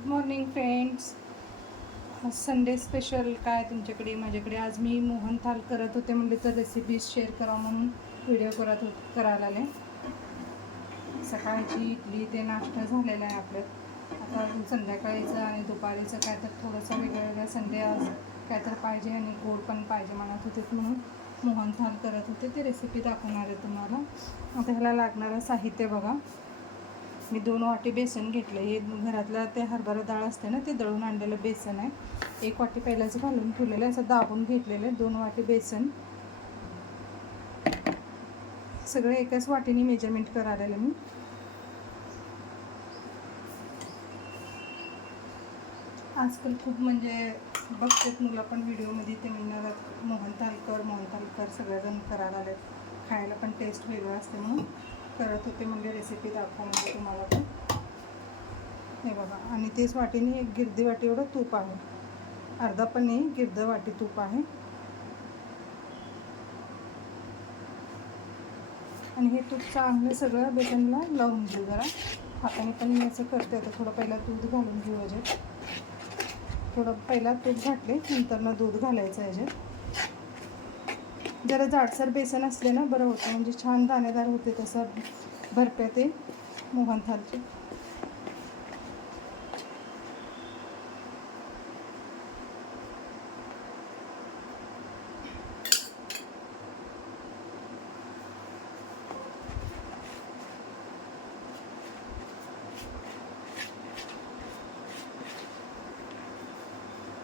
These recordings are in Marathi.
Good morning friends. आज संडे स्पेशल काय तुमच्याकडे माझ्याकडे. आज मी मोहनथाल करत होते, म्हणजे तर रेसिपीज शेअर करा म्हणून व्हिडिओ करायला आले. सकाळची इडली ते नाश्ता झालेला आहे आपल्यात. आता संध्याकाळीचं आणि दुपारीचं काय तर थोडंसं वेगळं संडे आज काय तर पाहिजे आणि गोड पण पाहिजे म्हणत होते, म्हणून मोहनथाल करत होते. ते रेसिपी दाखवणार आहे तुम्हाला. आता ह्याला लागणारं साहित्य बघा. मी 2 वाटी बेसन घेतलं. हे घरातलं ते हरभरा डाळ असते ना, ते दळून आणलेलं बेसन आहे. 1 वाटी पहिल्याच घालून ठेवलेलं आहे, असं दाबून घेतलेलं आहे. 2 वाटी बेसन. सगळं एकाच वाटीने मेजरमेंट करायला मी. आजकाल खूप म्हणजे बघतात मुलं पण व्हिडिओमध्ये, ते म्हणणार मोहनथाल कर सगळेजण करायला आले. खायला पण टेस्ट वेगळं असते म्हणून करत होते, म्हणजे रेसिपी दाखवा म्हणजे तुम्हाला पण. हे बघा, आणि तेच वाटीने 1 गिरदी वाटी एवढं तूप आहे. अर्धा पण नाही, गिरद वाटी तूप आहे. आणि हे तूप चांगलं सगळं बेसनला लावून घेऊ. जरा हाताने पण मी असं करते. आता थोडं पहिला दूध घालून घेऊ ह्याच्यात. थोडं पहिला तूप घातले, नंतर ना दूध घालायचं ह्याच्यात. जरा जाडसर बेसन असले ना बरं होतं, म्हणजे छान दाणेदार होते. तसं भरप्या ते मोहनथालचे.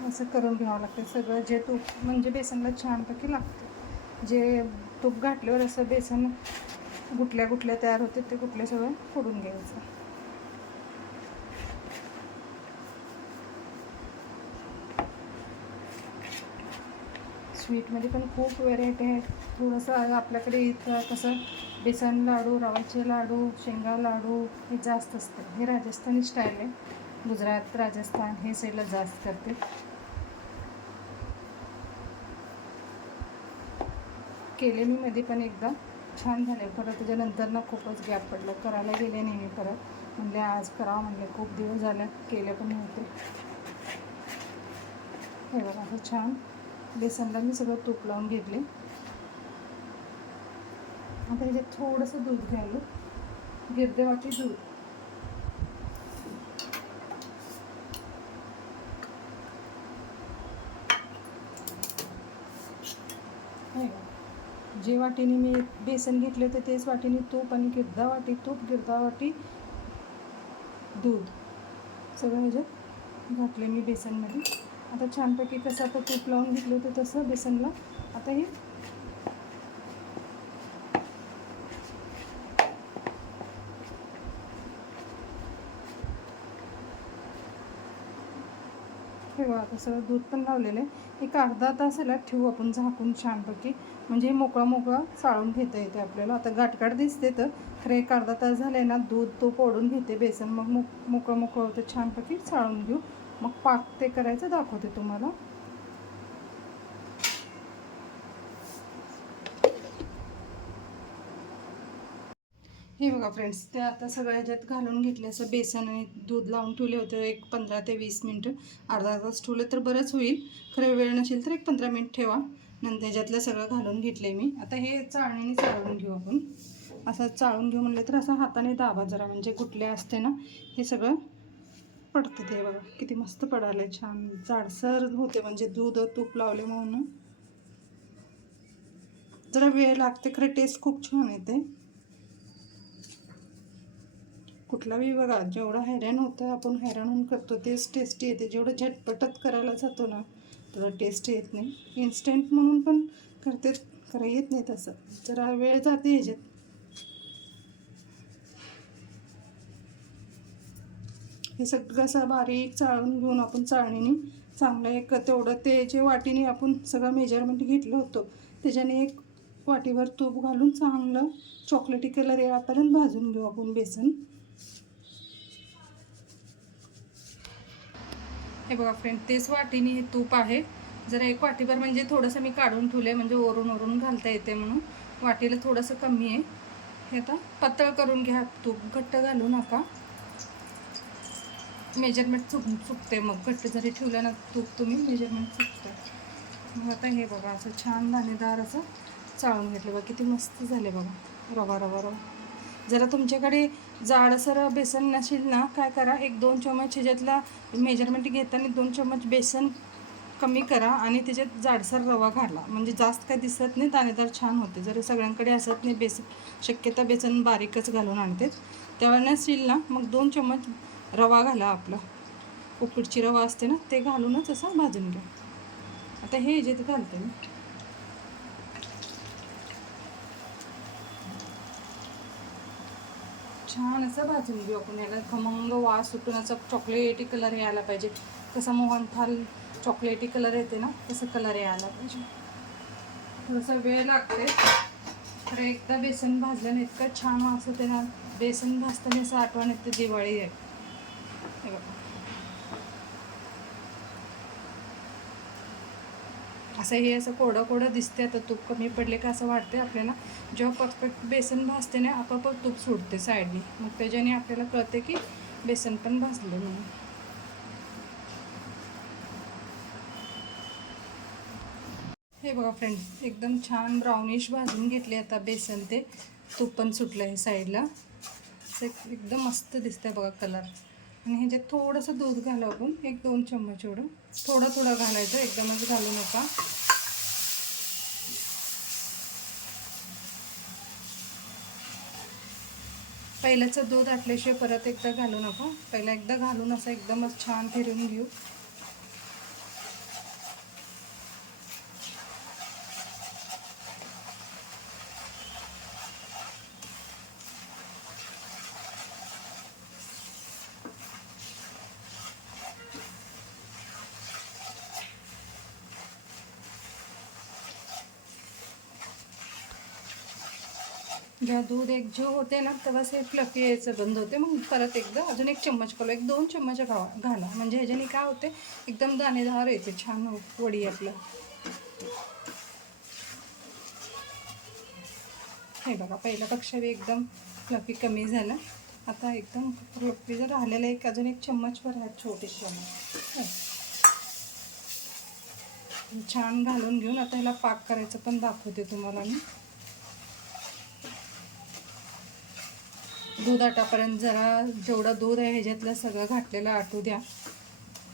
असं करून घ्यावं लागतं सगळं. जे तूप म्हणजे बेसनला छानपैकी लागतं. जे तूप घातल्यावर असं बेसन गुटल्या तयार होते, ते गुटल्या सगळं फोडून घ्यायचं. स्वीटमध्ये पण खूप व्हेरायटी आहेत. थोडंसं आपल्याकडे इथं कसं बेसन लाडू, रव्याचे लाडू, शेंगा लाडू हे जास्त असतं. हे राजस्थानी स्टाईल आहे. गुजरात, राजस्थान हे साईडला जास्त करते. केले मी मध्ये पण एकदा, छान झाले. परत त्याच्यानंतर ना खूपच गॅप पडलं, करायला गेले नाही मी परत. म्हणले आज करावं, म्हणले खूप दिवस झाले केले पण नव्हते. हे बघा, असं छान बेसनला मी सगळं तूप लावून घेतले. आता ह्याच्यात थोडंसं दूध घ्यायला, गिरदे वाटी दूध. जे वाटीने मी बेसन घेतले होते तेच वाटीने तूप, आणि गिरदा वाटी तूप, गिरदा वाटी दूध सगळं ह्याच्यात घातले मी बेसनमध्ये. आता छानपैकी कसं आता तूप लावून घेतलं होतं तसं बेसनला आता ठेवा. आता सगळं दूध पण लावलेलं आहे. एक अर्धा तास ह्याला ठेवू आपण झाकून छानपैकी, म्हणजे मोकळा चाळून घेता येते आपल्याला. आता गाठगाठ दिसते तर खरं एक अर्धा तास झाले ना, दूध तूप ओढून घेते बेसन, मग मोकळं होतं. छानपैकी चाळून घेऊ, मग पाक ते करायचं दाखवते तुम्हाला. हे बघा फ्रेंड्स, ते आता सगळं ह्याच्यात घालून घेतले. असं बेसन आणि दूध लावून ठेवले होते. एक 15 ते 20 मिनटं, अर्धा तास ठेवले तर बरंच होईल. खरं वेळ नसेल तर एक 15 मिनिट ठेवा. नंतर ह्याच्यातलं सगळं घालून घेतले मी. आता हे चाळणीने चाळून घेऊ आपण. असं चाळून घेऊ म्हणलं तर असं हाताने दाबा जरा, म्हणजे कुठले असते ना हे सगळं पडतं. ते बघा किती मस्त पडाले, छान जाडसर होते, म्हणजे दूध तूप लावले म्हणून. जरा वेळ लागते, खरं टेस्ट खूप छान येते. कुठलाही बघा, जेवढं हैराण होतं आपण हैराण होऊन करतो तेच टेस्टी येते. जेवढं झटपटत करायला जातो ना तेवढं टेस्ट येत नाही. इन्स्टंट म्हणून पण करते, खरं येत नाही तसं, जरा वेळ जाते ह्याच्यात. हे सगळं असं बारीक चाळून घेऊन आपण चाळणीने चांगलं एक तेवढं ते जे वाटीने आपण सगळं मेजरमेंट घेतलं होतं त्याच्याने 1 वाटीभर तूप घालून चांगलं चॉकलेटी कलर यापर्यंत भाजून घेऊ आपण बेसन. हे बघा फ्रेंड, तेच वाटीने हे तूप आहे. जरा 1 वाटीभर, म्हणजे थोडंसं मी काढून ठेवले, म्हणजे वरून घालता येते म्हणून. वाटीला थोडंसं कमी आहे. हे आता पातळ करून घ्या तूप, घट्ट घालू नका. मेजरमेंट चुकते. मग घट्ट जरी ठेवलं ना तूप तुम्ही मेजरमेंट चुकतं. मग आता हे बघा असं छान दाणेदार असं चाळून घेतलं बघा. किती मस्त झाले बघा, रवा रवा रवा. जरा तुमच्याकडे जाडसर बेसन नसेल ना, काय करा, 1-2 चमच ह्याच्यातला मेजरमेंट घेताना 2 चमच बेसन कमी करा आणि त्याच्यात जाडसर रवा घाला. म्हणजे जास्त काय दिसत नाही, दाणेदार छान होते. जर सगळ्यांकडे असत नाही बेसन, शक्यता बेसन बारीकच घालून आणते, तेव्हा नसेल ना मग 2 चमच रवा घाला. आपला उकडची रवा असते ना, ते घालूनच असं भाजून घ्या. आता हे ह्याच्यात घालते मी. छान असं भाजून घेऊ आपण. याला खमंग वास सुटून असं चॉकलेटी कलर यायला पाहिजे. कसा मोहनथाल चॉकलेटी कलर येते ना, तसं कलर यायला पाहिजे. थोडासा वेळ लागते, तर एकदा बेसन भाजल्याने इतकं छान वास होते ना. बेसन भाजताना असं आठवण येते दिवाळी आहे. हे बघा असं हे असं कोरडं कोरडं दिसते. आता तूप कमी पडले का असं वाटते आपल्याला. जेव्हा परफेक्ट बेसन भाजते ना, आपोआप तूप सुटते साईडनी. मग त्याच्याने आपल्याला कळते की बेसन पण भाजलं म्हणून. हे बघा फ्रेंड्स, एकदम छान ब्राउनिश भाजून घेतले. आता बेसन ते तूप पण सुटलं आहे साईडला. असं एकदम मस्त दिसतंय बघा कलर. आणि ह्याच्यात थोडंसं दूध घालावं आपण, 1-2 चम्मच एवढं. थोडं थोडं घालायचं, एकदमच घालू नका. पहिल्याचं दूध आटल्याशिवाय परत एकदा घालू नका. पहिला एकदा घालून असं एकदमच छान फिरवून घेऊ. जेव्हा दूध एकजीव होते ना, तेव्हाच हे फ्लफी यायचं बंद होते. मग परत एकदा अजून 1 चम्मच घालू, 1-2 चम्मच घाला. म्हणजे ह्याच्याने काय होते, एकदम दाणेदार येते छान वडी आपलं. हे बघा, पहिल्यापेक्षा एकदम फ्लफी कमी झालं. आता एकदम फ्लफी जर राहिलेलं एक अजून 1 चम्मच भर ह्यात, छोटीशी छान घालून घेऊन आता ह्याला पाक करायचं पण दाखवते तुम्हाला मी. दूध आटापर्यंत जरा जेवढं दूध आहे ह्याच्यातलं सगळं घातलेलं आटू द्या,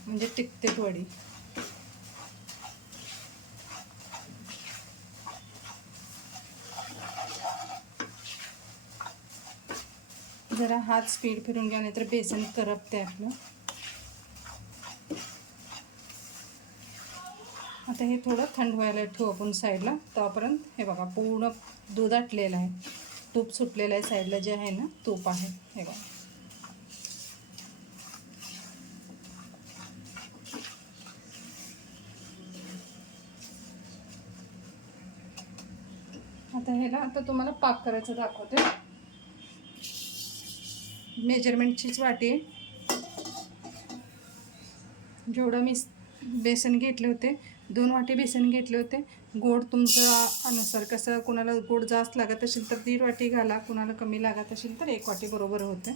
म्हणजे टिकते वडी. जरा हात स्पीड फिरून घ्या, नाहीतर बेसन करपते आपलं. आता हे थोडं थंड व्हायला ठेवू आपण साईडला. तोपर्यंत हे बघा पूर्ण दूध आटलेलं आहे, तूप सुटलेलं आहे साईडला, जे आहे ना तूप आहे. हे बघा आता ह्याला आता तुम्हाला पाक करायचं दाखवते. मेजरमेंटचीच वाटी आहे. जेवढं मी बेसन घेतले होते, 2 वाटी बेसन घेतले होते. गोड तुमच्या अनुसार, कसं कोणाला गोड जास्त लागत असेल तर 1.5 वाटी घाला, कोणाला कमी लागत असेल तर 1 वाटी बरोबर होते.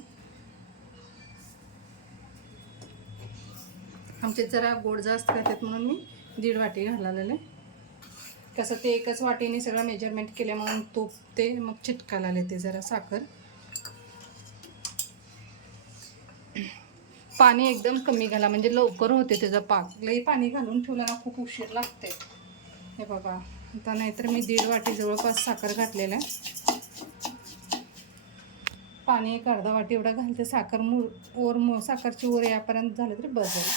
आमचे जरा गोड जास्त खातात म्हणून मी 1.5 वाटी घालालेले. कसं ते एकच वाटीने सगळं मेजरमेंट केले म्हणून तूप ते मग चिटकायला आले ते जरा साखर. पाणी एकदम कमी घाला, म्हणजे लवकर होते त्याचा पाक. लई पाणी घालून ठेवलं ना खूप उशीर लागते. हे बघा आता, नाहीतर मी 1.5 वाटी जवळपास साखर घातलेलं आहे. पाणी 1 अर्धा वाटी एवढा घालते. साखर साखरची ओर यापर्यंत झालं तरी बस झालं,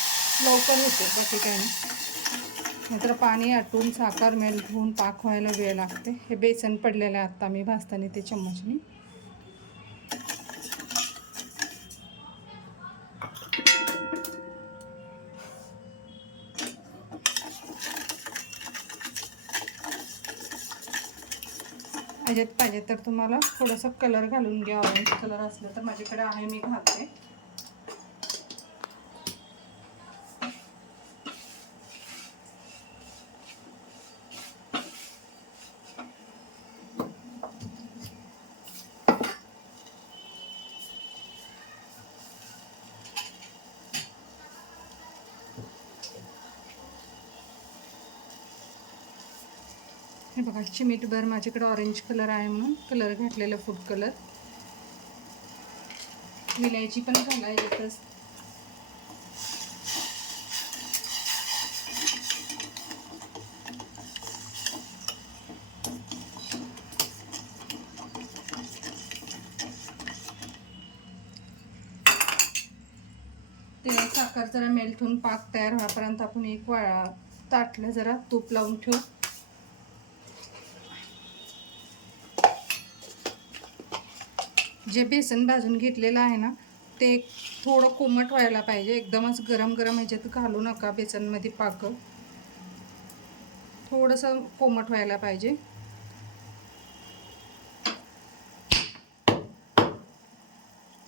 लवकर होते. बाकी काय नाही. नाहीतर पाणी आटून साखर मेल्ट होऊन पाक व्हायला वेळ लागते. हे बेसन पडलेलं आहे आत्ता मी भाजताना ते चम्मचनी. ह्याच्यात पाहिजे तर तुम्हाला थोडंसं कलर घालून घ्या. ऑरेंज कलर असलं तर माझ्याकडे आहे, मी घालते. हे बघा चिमीटभर माझ्याकडे ऑरेंज कलर आहे म्हणून कलर घातलेला फूड कलर. विलायची पण घालायचंच. ते साखर जरा मेल्ट होऊन पाक तयार होईपर्यंत आपण एक ताटला जरा तूप लावून ठेवू. जे बेसन भाजून घेतलेलं आहे ना ते थोडं कोमट व्हायला पाहिजे. एकदमच गरम गरम ह्याच्यात घालू नका बेसनमध्ये पाक. थोडंसं कोमट व्हायला पाहिजे.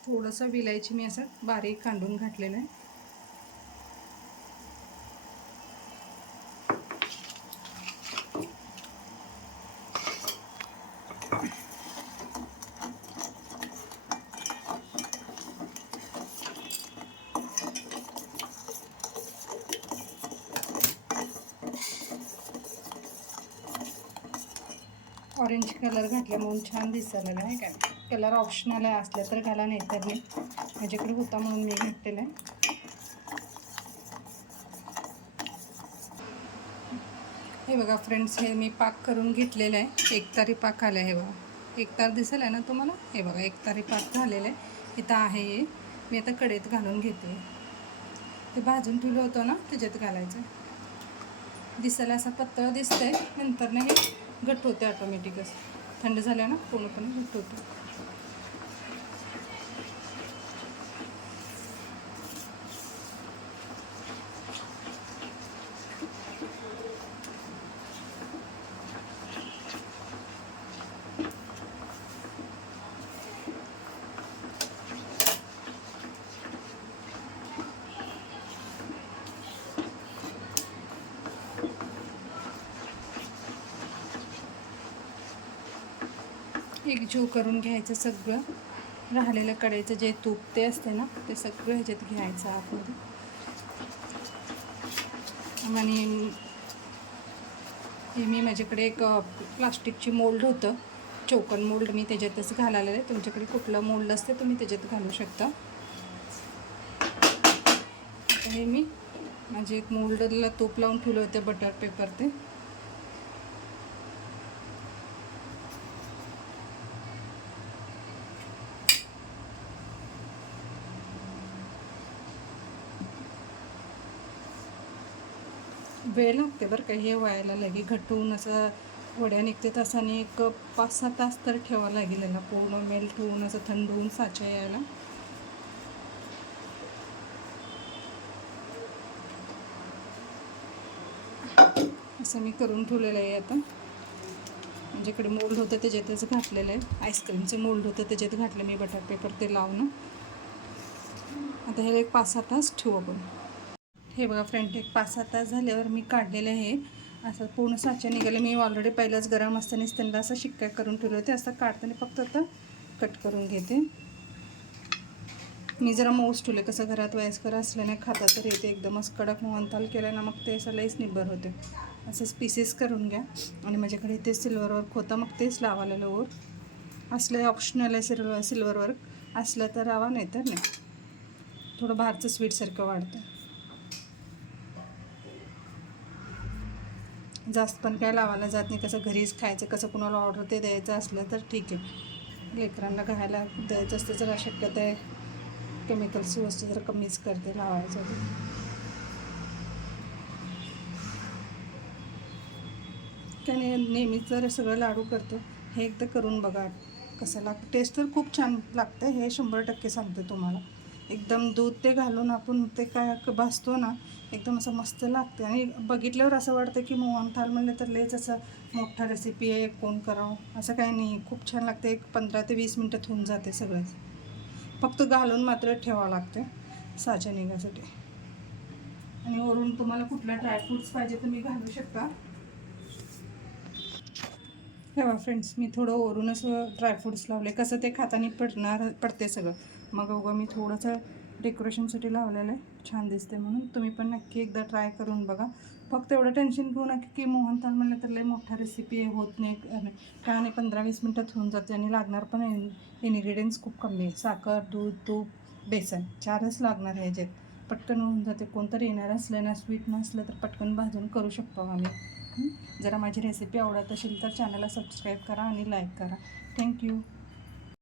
थोडंसं विलायची मी असं बारीक कांडून घातलेलं आहे. ऑरेंज कलर घातल्यामुळे छान दिसायला आहे. काय कलर ऑप्शनल आहे, असल्या तर घाला नाही तर नाही. माझ्याकडे होता म्हणून मी घातलेला आहे. हे बघा फ्रेंड्स, हे मी पाक करून घेतलेलं आहे. एकतारी पाक आला आहे. हे बघा एकतार दिसेल आहे ना तुम्हाला. हे बघा एकतारी पाक झालेलं आहे. इथं आहे हे. मी आता कढईत घालून घेते. ते भाजून ठेवलं होतं ना त्याच्यात घालायचं. दिसायला असं पातळ दिसतंय, नंतर ना हे घट्ट होते ऑटोमॅटिकच. थंड झाल्या ना पूर्णपणे घट्ट होते. एकजीव करून घ्यायचं सगळं. राहिलेलं कढईचं जे तूप ते असते ना ते सगळं ह्याच्यात घ्यायचं आतमध्ये. आणि हे मी माझ्याकडे एक प्लास्टिकची मोल्ड होतं, चौकोन मोल्ड, मी त्याच्यातच घालायला आहे. तुमच्याकडे कुठलं मोल्ड असते तुम्ही त्याच्यात घालू शकता. आता हे मी माझे एक मोल्डला तूप लावून ठेवलं होतं बटर पेपर. ते वेळ लागते बरं का हे व्हायला. लगे घट्ट होऊन असं वड्या निघते. तसाने एक 5-6 तास तर ठेवावं लागेल याला. पूर्ण मेल्ट होऊन असं थंड होऊन साचा यायला. असं मी करून ठेवलेलं आहे. आता माझ्याकडे मोल्ड होतं त्याच्यातच घातलेलं आहे. आईस्क्रीमचं मोल्ड होतं त्याच्यात घातलं मी बटर पेपर ते लावून. आता हे एक 5-6 तास ठेवू आपण. हे बघा फ्रेंड, एक 5-6 तास झाल्यावर मी काढलेलं आहे. असं पूर्ण साचा निघाले. मी ऑलरेडी पहिलाच गरम असतानाच त्यांना असं शिक्का करून ठेवलं होते. असं काढताना फक्त आता कट करून घेते. मी जरा मऊस ठेवले, कसं घरात वयस्कर असल्याने खाता तर येते. एकदमच कडक मोहनताल केलं ना मग ते असं लईच निब्बर होते. असंच पीसेस करून घ्या. आणि माझ्याकडे ते सिल्वर वर्क होतं मग तेच लावायला वर. असलं ऑप्शनल आहे सिल्वर वर्क. असलं तर लावा, नाही तर नाही. थोडं बाहेरचं स्वीटसारखं वाढतं. जास्त पण काय लावायला जात नाही. कसं घरीच खायचं, कसं कुणाला ऑर्डर ते द्यायचं असलं तर ठीक आहे. लेकरांना खायला द्यायचं असतं जरा शक्यता आहे केमिकल्स वस्तू जरा कमीच करते लावायचं. काय नाही, नेहमीच जर सगळं लाडू करतो, हे एकदा करून बघा कसं लागतं. टेस्ट तर खूप छान लागतं. हे 100% सांगते तुम्हाला. एकदम दूध ते घालून आपण ते काय भाजतो ना, एकदम असं मस्त लागते. आणि बघितल्यावर असं वाटतं की मोहनथाल म्हणलं तर लयच असं मोठा रेसिपी आहे, कोण करावं असं काही नाही. खूप छान लागते. एक 15 ते 20 मिनटात होऊन जाते सगळंच. फक्त घालून मात्र ठेवावं लागते साचा निघासाठी. आणि वरून तुम्हाला कुठलं ड्रायफ्रूट्स पाहिजे तुम्ही घालू शकता. हे बघा फ्रेंड्स, मी थोडं वरूनच ड्रायफ्रूट्स लावले. कसं ते खाताना पडते सगळं. मग उगं मी थोडंसं डेकोरेशनसाठी लावलेलं आहे, छान दिसते म्हणून. तुम्ही पण नक्की एकदा ट्राय करून बघा. फक्त एवढं टेन्शन घेऊ नका की मोहनथाळ म्हणलं तर लय मोठा रेसिपी होत नाही, काय आणि 15-20 मिनटात होऊन जाते आणि लागणार पण इन्ग्रेडियंट्स खूप कमी आहे. साखर, दूध, तूप, बेसन 4च लागणार आहे ह्याच्यात. पटकन होऊन जाते. कोणतरी येणार असलं ना, स्वीट नसलं तर पटकन भाजून करू शकतो आम्ही. जरा माझी रेसिपी आवडत असेल तर चॅनलला सबस्क्राईब करा आणि लाईक करा. थँक्यू.